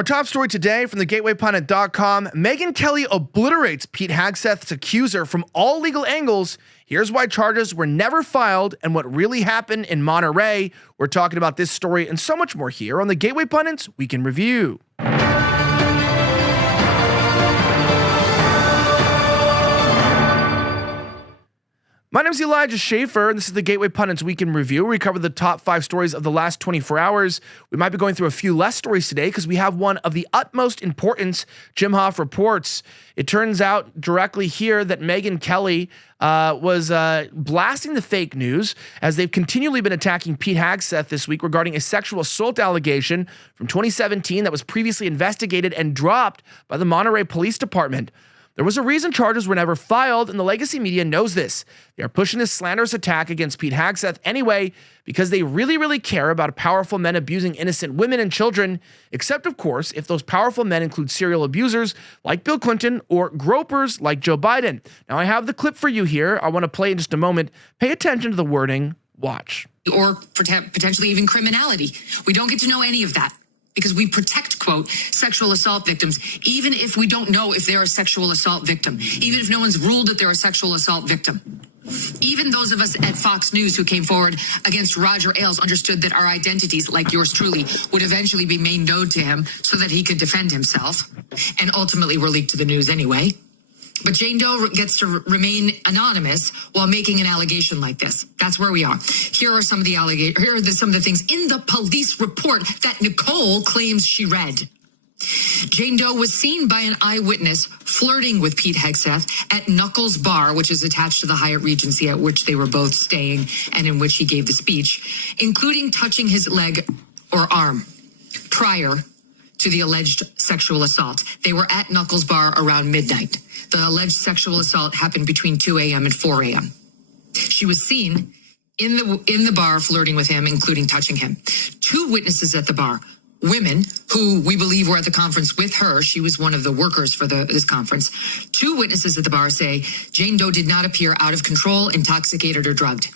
Our top story today from thegatewaypundit.com, Megyn Kelly obliterates Pete Hegseth's accuser from all legal angles. Here's why charges were never filed and what really happened in Monterey. We're talking about this story and so much more here on the Gateway Pundit's Week in Review. My name is Elijah Schaffer, and this is the Gateway Pundit's Week in Review. We cover the top 5 stories of the last 24 hours. We might be going through a few less stories today because we have one of the utmost importance. Jim Hoff reports. It turns out directly here that Megyn Kelly was blasting the fake news as they've continually been attacking Pete Hegseth this week regarding a sexual assault allegation from 2017 that was previously investigated and dropped by the Monterey Police Department. There was a reason charges were never filed, and the legacy media knows this. They are pushing this slanderous attack against Pete Hegseth anyway because they really care about powerful men abusing innocent women and children, except, of course, if those powerful men include serial abusers like Bill Clinton or gropers like Joe Biden. Now, I have the clip for you here. I want to play in just a moment. Pay attention to the wording. Watch. Or potentially even criminality. We don't get to know any of that, because we protect, quote, sexual assault victims, even if we don't know if they're a sexual assault victim, even if no one's ruled that they're a sexual assault victim. Even those of us at Fox News who came forward against Roger Ailes understood that our identities, like yours truly, would eventually be made known to him so that he could defend himself, and ultimately were leaked to the news anyway. But Jane Doe gets to remain anonymous while making an allegation like this. That's where we are. Here are some of the some of the things in the police report that Nicole claims she read. Jane Doe was seen by an eyewitness flirting with Pete Hegseth at Knuckles Bar, which is attached to the Hyatt Regency at which they were both staying and in which he gave the speech, including touching his leg or arm prior to the alleged sexual assault. They were at Knuckles Bar around midnight. The alleged sexual assault happened between 2 a.m. and 4 a.m. She was seen in the bar flirting with him, including touching him. 2 witnesses at the bar, women who we believe were at the conference with her. She was one of the workers for this conference. 2 witnesses at the bar say Jane Doe did not appear out of control, intoxicated, or drugged.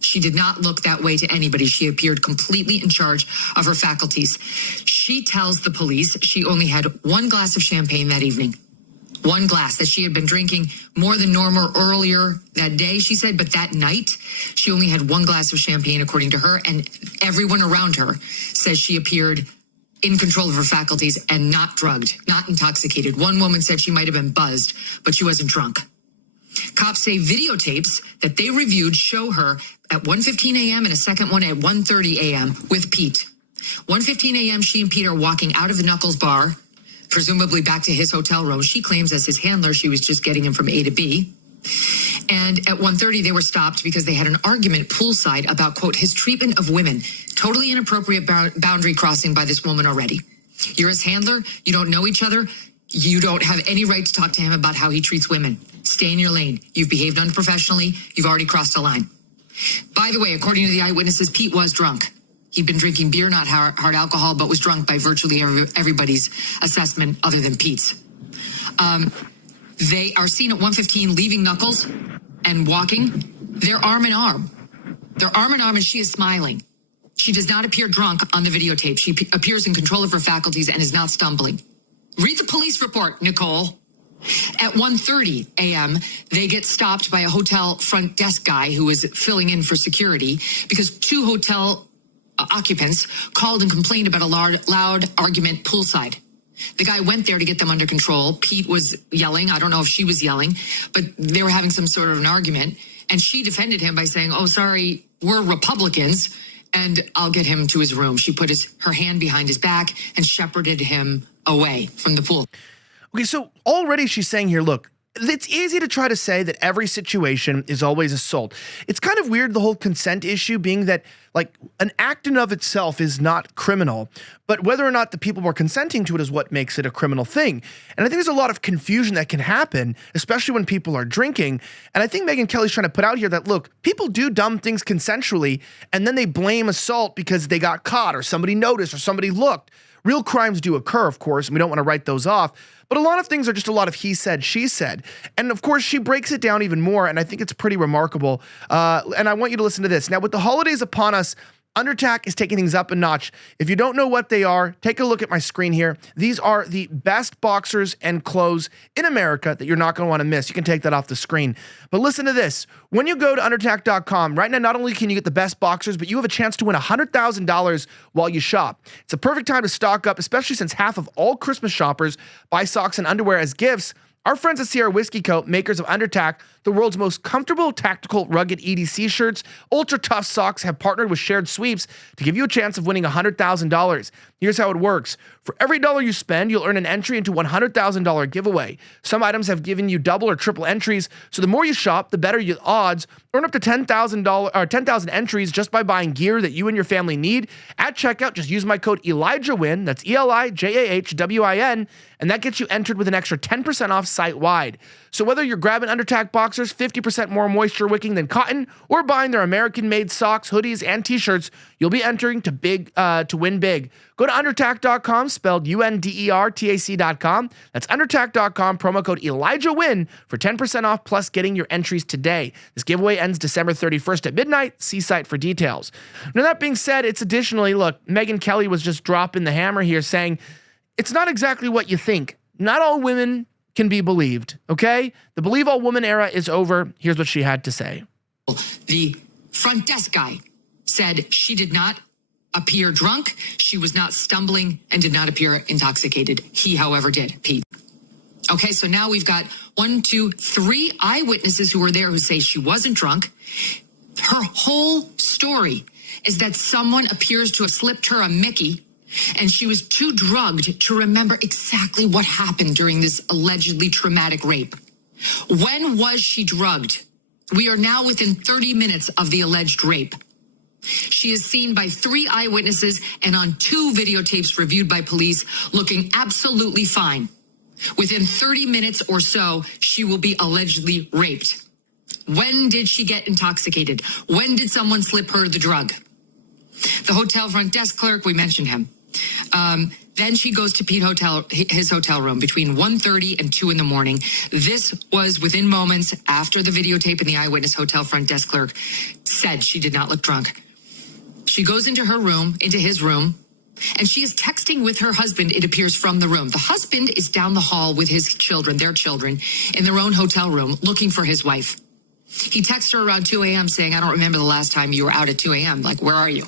She did not look that way to anybody. She appeared completely in charge of her faculties. She tells the police she only had 1 glass of champagne that evening. 1 glass, that she had been drinking more than normal earlier that day, she said, but that night she only had 1 glass of champagne, according to her, and everyone around her says she appeared in control of her faculties and not drugged, not intoxicated. One woman said she might have been buzzed, but she wasn't drunk. Cops say videotapes that they reviewed show her at 1:15 a.m. and a second one at 1:30 a.m. with Pete. 1:15 a.m. she and Pete are walking out of the Knuckles Bar, presumably back to his hotel room. She claims as his handler she was just getting him from A to B. And at 1:30 they were stopped because they had an argument poolside about, quote, his treatment of women. Totally inappropriate boundary crossing by this woman already. You're his handler. You don't know each other. You don't have any right to talk to him about how he treats women. Stay in your lane. You've behaved unprofessionally. You've already crossed a line. By the way, according to the eyewitnesses, Pete was drunk. He'd been drinking beer, not hard alcohol, but was drunk by virtually everybody's assessment other than Pete's. They are seen at 1:15 leaving Knuckles and walking. They're arm in arm. They're arm in arm and she is smiling. She does not appear drunk on the videotape. She appears in control of her faculties and is not stumbling. Read the police report, Nicole. At 1:30 a.m., they get stopped by a hotel front desk guy who is filling in for security because 2 hotel occupants called and complained about a loud argument poolside. The guy went there to get them under control. Pete was yelling. I don't know if she was yelling, but they were having some sort of an argument. And she defended him by saying, oh, sorry, we're Republicans, and I'll get him to his room. She put her hand behind his back and shepherded him away from the pool. Okay, so already she's saying here, look, it's easy to try to say that every situation is always assault. It's kind of weird, the whole consent issue being that, like, an act in of itself is not criminal, but whether or not the people were consenting to it is what makes it a criminal thing. And I think there's a lot of confusion that can happen, especially when people are drinking. And I think Megyn Kelly's trying to put out here that, look, people do dumb things consensually, and then they blame assault because they got caught or somebody noticed or somebody looked. Real crimes do occur, of course, and we don't want to write those off. But a lot of things are just a lot of he said, she said. And of course, she breaks it down even more, and I think it's pretty remarkable. And I want you to listen to this. Now, with the holidays upon us, Undertac is taking things up a notch. If you don't know what they are, take a look at my screen here. These are the best boxers and clothes in America that you're not going to want to miss. You can take that off the screen. But listen to this. When you go to undertac.com, right now, not only can you get the best boxers, but you have a chance to win $100,000 while you shop. It's a perfect time to stock up, especially since half of all Christmas shoppers buy socks and underwear as gifts. Our friends at Sierra Whiskey Co., makers of Undertac, the world's most comfortable, tactical, rugged EDC shirts, ultra tough socks, have partnered with Shared Sweeps to give you a chance of winning $100,000. Here's how it works. For every dollar you spend, you'll earn an entry into $100,000 giveaway. Some items have given you double or triple entries, so the more you shop, the better your odds. Earn up to $10,000 entries just by buying gear that you and your family need. At checkout, just use my code ElijahWin, that's ElijahWin, and that gets you entered with an extra 10% off site-wide. So whether you're grabbing Undertac boxers, 50% more moisture wicking than cotton, or buying their American-made socks, hoodies, and t-shirts, you'll be entering to win big. Go to undertac.com, spelled UNDERTAC.com. That's undertac.com, promo code ElijahWin for 10% off plus getting your entries today. This giveaway ends December 31st at midnight. See site for details. Now, that being said, it's additionally, look, Megyn Kelly was just dropping the hammer here saying, it's not exactly what you think. Not all women can be believed, okay? The believe all woman era is over. Here's what she had to say. The front desk guy said she did not appear drunk, she was not stumbling, and did not appear intoxicated. He, however, did, Pete. Okay, so now we've got 1, 2, 3 eyewitnesses who were there who say she wasn't drunk. Her whole story is that someone appears to have slipped her a Mickey, and she was too drugged to remember exactly what happened during this allegedly traumatic rape. When was she drugged? We are now within 30 minutes of the alleged rape. She is seen by 3 eyewitnesses and on 2 videotapes reviewed by police looking absolutely fine. Within 30 minutes or so, she will be allegedly raped. When did she get intoxicated? When did someone slip her the drug? The hotel front desk clerk, we mentioned him. Then she goes to his hotel room between 1:30 and 2 in the morning. This was within moments after the videotape and the eyewitness hotel front desk clerk said she did not look drunk. She goes into his room, and she is texting with her husband, it appears, from the room. The husband is down the hall with his children, their children, in their own hotel room looking for his wife. He texts her around 2 a.m. saying, I don't remember the last time you were out at 2 a.m. Like, where are you?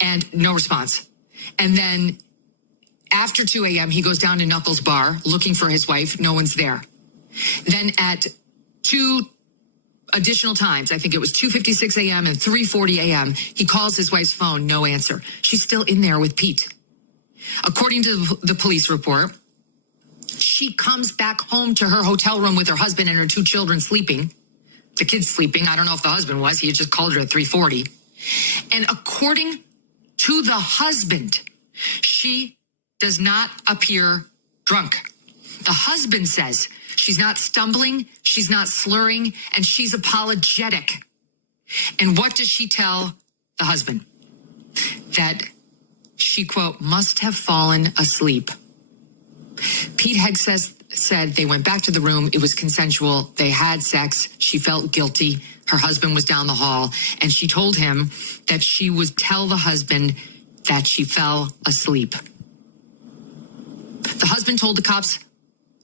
And no response. And then after 2 a.m., he goes down to Knuckles Bar looking for his wife. No one's there. Then at 2 additional times, I think it was 2:56 a.m. and 3:40 a.m., he calls his wife's phone, no answer. She's still in there with Pete. According to the police report, she comes back home to her hotel room with her husband and her 2 children sleeping. The kids sleeping. I don't know if the husband was. He had just called her at 3:40. And according to the husband, she does not appear drunk. The husband says she's not stumbling, she's not slurring, and she's apologetic. And what does she tell the husband? That she, quote, must have fallen asleep. Pete Hegseth said they went back to the room. It was consensual. They had sex. She felt guilty. Her husband was down the hall, and she told him that she would tell the husband that she fell asleep. The husband told the cops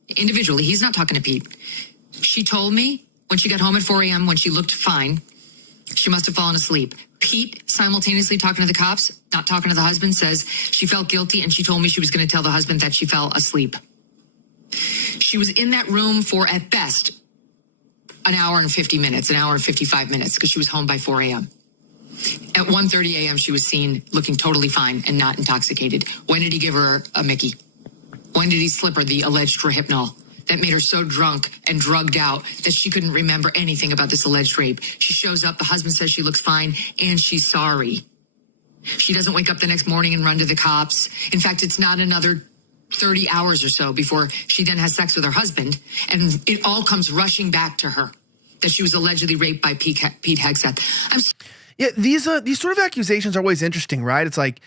individually, he's not talking to Pete. She told me when she got home at 4 a.m. when she looked fine, she must have fallen asleep. Pete, simultaneously talking to the cops, not talking to the husband, says she felt guilty and she told me she was going to tell the husband that she fell asleep. She was in that room for, at best, an hour and 50 minutes, an hour and 55 minutes, because she was home by 4 a.m. At 1:30 a.m., she was seen looking totally fine and not intoxicated. When did he give her a Mickey? When did he slip her the alleged Rohypnol that made her so drunk and drugged out that she couldn't remember anything about this alleged rape? She shows up, the husband says she looks fine, and she's sorry. She doesn't wake up the next morning and run to the cops. In fact, it's not another 30 hours or so before she then has sex with her husband, and it all comes rushing back to her that she was allegedly raped by Pete Hegseth. Yeah, these sort of accusations are always interesting, right? It's like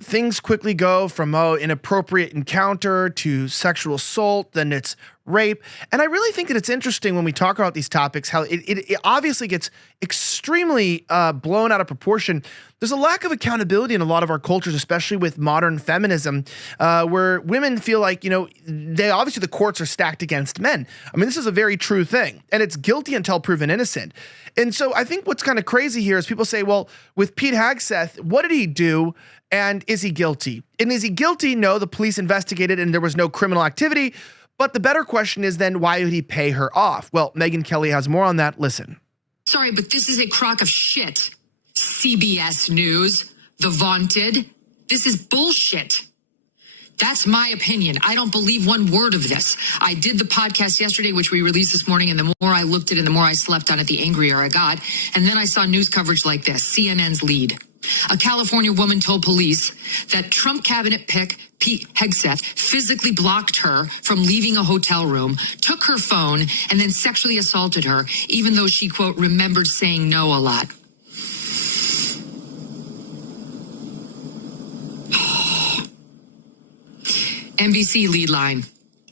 things quickly go from inappropriate encounter to sexual assault, then it's rape. And I really think that it's interesting when we talk about these topics, how it obviously gets extremely blown out of proportion. There's a lack of accountability in a lot of our cultures, especially with modern feminism, where women feel like, obviously the courts are stacked against men. I mean, this is a very true thing, and it's guilty until proven innocent. And so I think what's kind of crazy here is people say, well, with Pete Hegseth, what did he do? And is he guilty? And is he guilty? No, the police investigated and there was no criminal activity. But the better question is then, why would he pay her off? Well, Megyn Kelly has more on that. Listen. Sorry, but this is a crock of shit. CBS News, the vaunted. This is bullshit. That's my opinion. I don't believe one word of this. I did the podcast yesterday, which we released this morning, and the more I looked at it, the more I slept on it, the angrier I got. And then I saw news coverage like this, CNN's lead. A California woman told police that Trump cabinet pick Pete Hegseth physically blocked her from leaving a hotel room, took her phone, and then sexually assaulted her, even though she, quote, remembered saying no a lot. NBC lead line.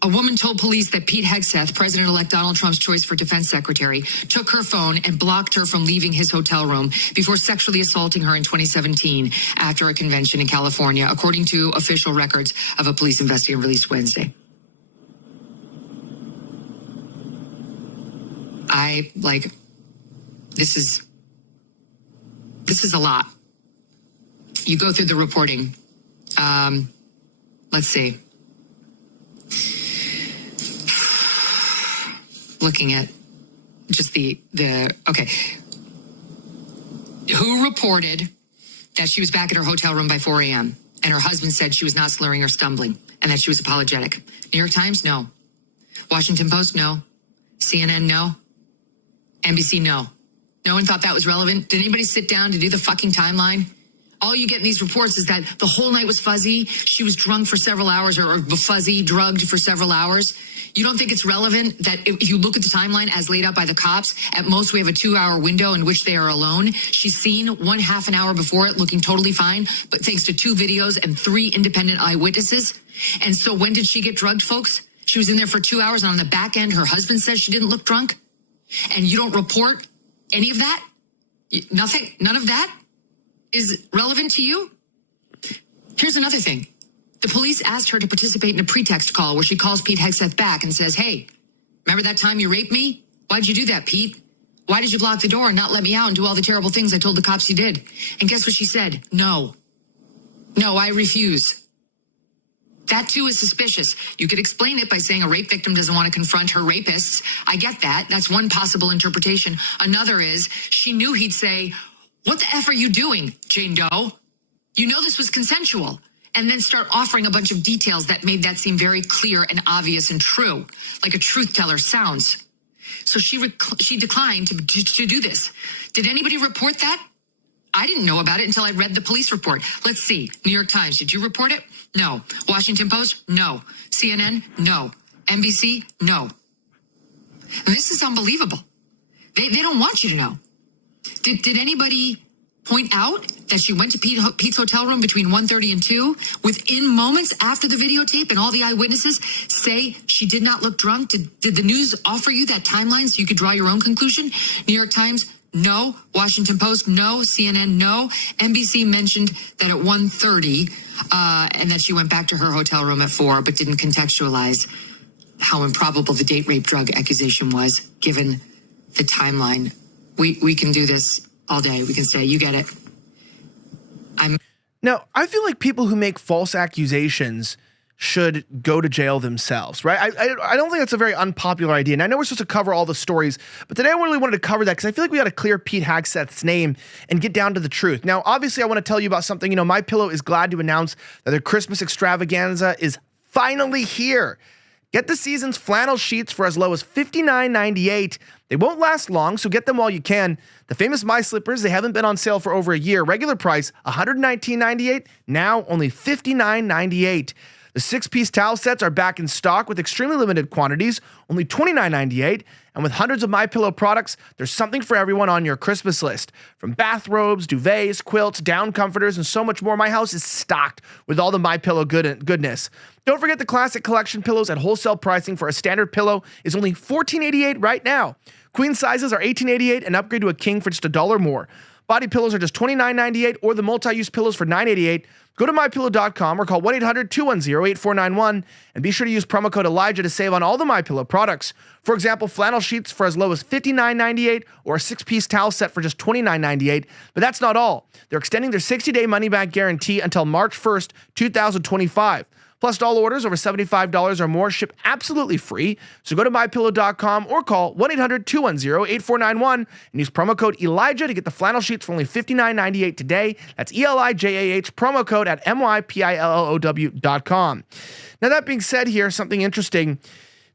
A woman told police that Pete Hegseth, President-elect Donald Trump's choice for defense secretary, took her phone and blocked her from leaving his hotel room before sexually assaulting her in 2017 after a convention in California, according to official records of a police investigation released Wednesday. This is a lot. You go through the reporting. Let's see. Looking at just okay. Who reported that she was back at her hotel room by 4 a.m. and her husband said she was not slurring or stumbling and that she was apologetic? New York Times, no. Washington Post, no. CNN, no. NBC, no. No one thought that was relevant. Did anybody sit down to do the fucking timeline? All you get in these reports is that the whole night was fuzzy. She was drunk for several hours or fuzzy, drugged for several hours. You don't think it's relevant that if you look at the timeline as laid out by the cops, at most we have a 2-hour window in which they are alone. She's seen 1/2 an hour before it looking totally fine, but thanks to 2 videos and 3 independent eyewitnesses. And so when did she get drugged, folks? She was in there for 2 hours, and on the back end, her husband says she didn't look drunk. And you don't report any of that? Nothing? None of that is relevant to you? Here's another thing. The police asked her to participate in a pretext call where she calls Pete Hegseth back and says, hey, remember that time you raped me? Why'd you do that, Pete? Why did you block the door and not let me out and do all the terrible things I told the cops you did? And guess what she said? No. No, I refuse. That too is suspicious. You could explain it by saying a rape victim doesn't want to confront her rapists. I get that. That's one possible interpretation. Another is she knew he'd say, what the F are you doing, Jane Doe? You know this was consensual. And then start offering a bunch of details that made that seem very clear and obvious and true, like a truth teller sounds. So she declined to do this. Did anybody report that? I didn't know about it until I read the police report. Let's see. New York Times, did you report it? No. Washington Post? No. CNN? No. NBC? No. And this is unbelievable. They don't want you to know. Did anybody point out that she went to Pete's hotel room between 1:30 and 2 within moments after the videotape and all the eyewitnesses say she did not look drunk? Did the news offer you that timeline so you could draw your own conclusion? New York Times, no. Washington Post, no. CNN, no. NBC mentioned that at 1:30 and that she went back to her hotel room at 4, but didn't contextualize how improbable the date rape drug accusation was given the timeline. We can do this all day. We can say, you get it. Now, I feel like people who make false accusations should go to jail themselves, right? I don't think that's a very unpopular idea. And I know we're supposed to cover all the stories, but today I really wanted to cover that because I feel like we got to clear Pete Hegseth's name and get down to the truth. Now, obviously, I want to tell you about something. MyPillow is glad to announce that their Christmas extravaganza is finally here. Get the season's flannel sheets for as low as $59.98. They won't last long, so get them while you can. The famous My Slippers, they haven't been on sale for over a year. Regular price, $119.98. Now only $59.98. The 6-piece towel sets are back in stock with extremely limited quantities, only $29.98. And with hundreds of MyPillow products, there's something for everyone on your Christmas list. From bathrobes, duvets, quilts, down comforters, and so much more, my house is stocked with all the MyPillow goodness. Don't forget the classic collection pillows at wholesale pricing for a standard pillow is only $14.88 right now. Queen sizes are $18.88 and upgrade to a king for just $1 more. Body pillows are just $29.98 or the multi-use pillows for $9.88. Go to mypillow.com or call 1-800-210-8491 and be sure to use promo code Elijah to save on all the MyPillow products. For example, flannel sheets for as low as $59.98 or a 6-piece towel set for just $29.98. But that's not all. They're extending their 60-day money-back guarantee until March 1st, 2025. Plus, all orders over $75 or more ship absolutely free. So go to mypillow.com or call 1-800-210-8491 and use promo code Elijah to get the flannel sheets for only $59.98 today. That's ELIJAH, promo code at MYPILLOW.com. Now, that being said here, something interesting.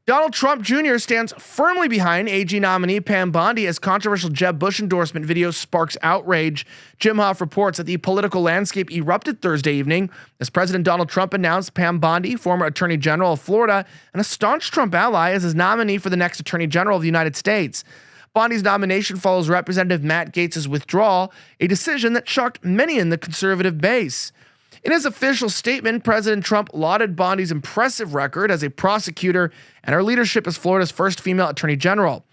Donald Trump Jr. stands firmly behind AG nominee Pam Bondi as controversial Jeb Bush endorsement video sparks outrage. Jim Hoff reports that the political landscape erupted Thursday evening as President Donald Trump announced Pam Bondi, former Attorney General of Florida and a staunch Trump ally, as his nominee for the next Attorney General of the United States. Bondi's nomination follows Representative Matt Gaetz's withdrawal, a decision that shocked many in the conservative base. In his official statement, President Trump lauded Bondi's impressive record as a prosecutor and her leadership as Florida's first female attorney general.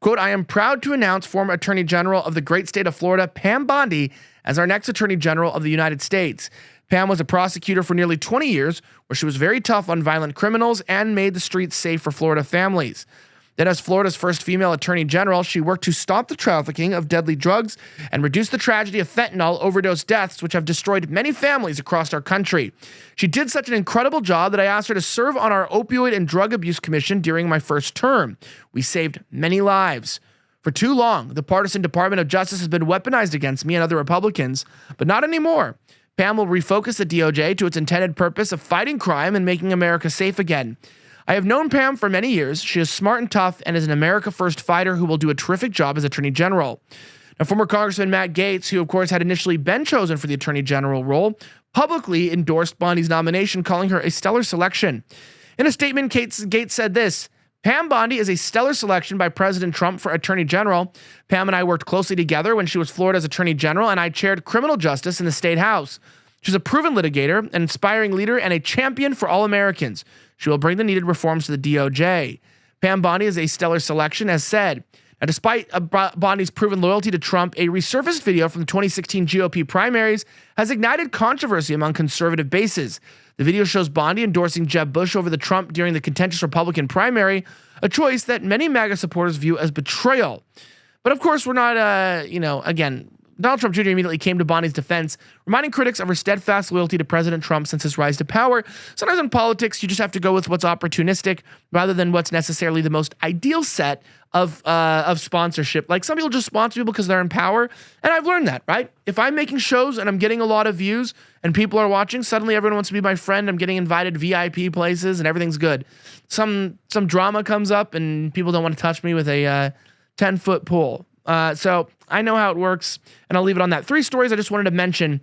Quote, "I am proud to announce former Attorney General of the great state of Florida, Pam Bondi, as our next Attorney General of the United States. Pam was a prosecutor for nearly 20 years, where she was very tough on violent criminals and made the streets safe for Florida families. Then as Florida's first female attorney general, she worked to stop the trafficking of deadly drugs and reduce the tragedy of fentanyl overdose deaths, which have destroyed many families across our country. She did such an incredible job that I asked her to serve on our Opioid and Drug Abuse Commission during my first term. We saved many lives. For too long, the partisan Department of Justice has been weaponized against me and other Republicans, but not anymore. Pam will refocus the DOJ to its intended purpose of fighting crime and making America safe again. I have known Pam for many years. She is smart and tough and is an America First fighter who will do a terrific job as Attorney General." Now, former Congressman Matt Gaetz, who of course had initially been chosen for the Attorney General role, publicly endorsed Bondi's nomination, calling her a stellar selection. In a statement, Gaetz said this: "Pam Bondi is a stellar selection by President Trump for Attorney General. Pam and I worked closely together when she was Florida's Attorney General, and I chaired criminal justice in the state house. She's a proven litigator, an inspiring leader, and a champion for all Americans. She will bring the needed reforms to the DOJ. Pam Bondi is a stellar selection, as said." Now, despite Bondi's proven loyalty to Trump, a resurfaced video from the 2016 GOP primaries has ignited controversy among conservative bases. The video shows Bondi endorsing Jeb Bush over the Trump during the contentious Republican primary, a choice that many MAGA supporters view as betrayal. But of course, we're not, again, Donald Trump Jr. immediately came to Bondi's defense, reminding critics of her steadfast loyalty to President Trump since his rise to power. Sometimes in politics, you just have to go with what's opportunistic rather than what's necessarily the most ideal set of sponsorship. Like, some people just sponsor people because they're in power, and I've learned that, right? If I'm making shows and I'm getting a lot of views and people are watching, suddenly everyone wants to be my friend. I'm getting invited to VIP places and everything's good. Some drama comes up and people don't want to touch me with a 10-foot pole. So I know how it works, and I'll leave it on that. 3 stories I just wanted to mention.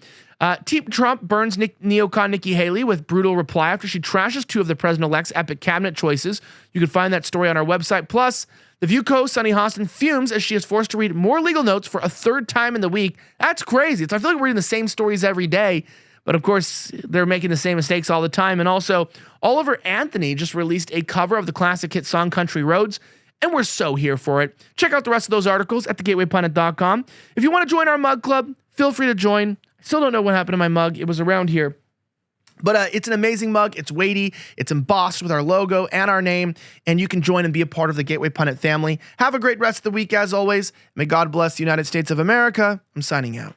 Team Trump burns Neocon Nikki Haley with brutal reply after she trashes 2 of the president-elect's epic cabinet choices. You can find that story on our website. Plus, The View co-host Sunny Hostin fumes as she is forced to read more legal notes for a 3rd time in the week. That's crazy. I feel like we're reading the same stories every day, but of course, they're making the same mistakes all the time. And also, Oliver Anthony just released a cover of the classic hit song Country Roads, and we're so here for it. Check out the rest of those articles at thegatewaypundit.com. If you want to join our mug club, feel free to join. I still don't know what happened to my mug. It was around here. But it's an amazing mug. It's weighty. It's embossed with our logo and our name. And you can join and be a part of the Gateway Pundit family. Have a great rest of the week, as always. May God bless the United States of America. I'm signing out.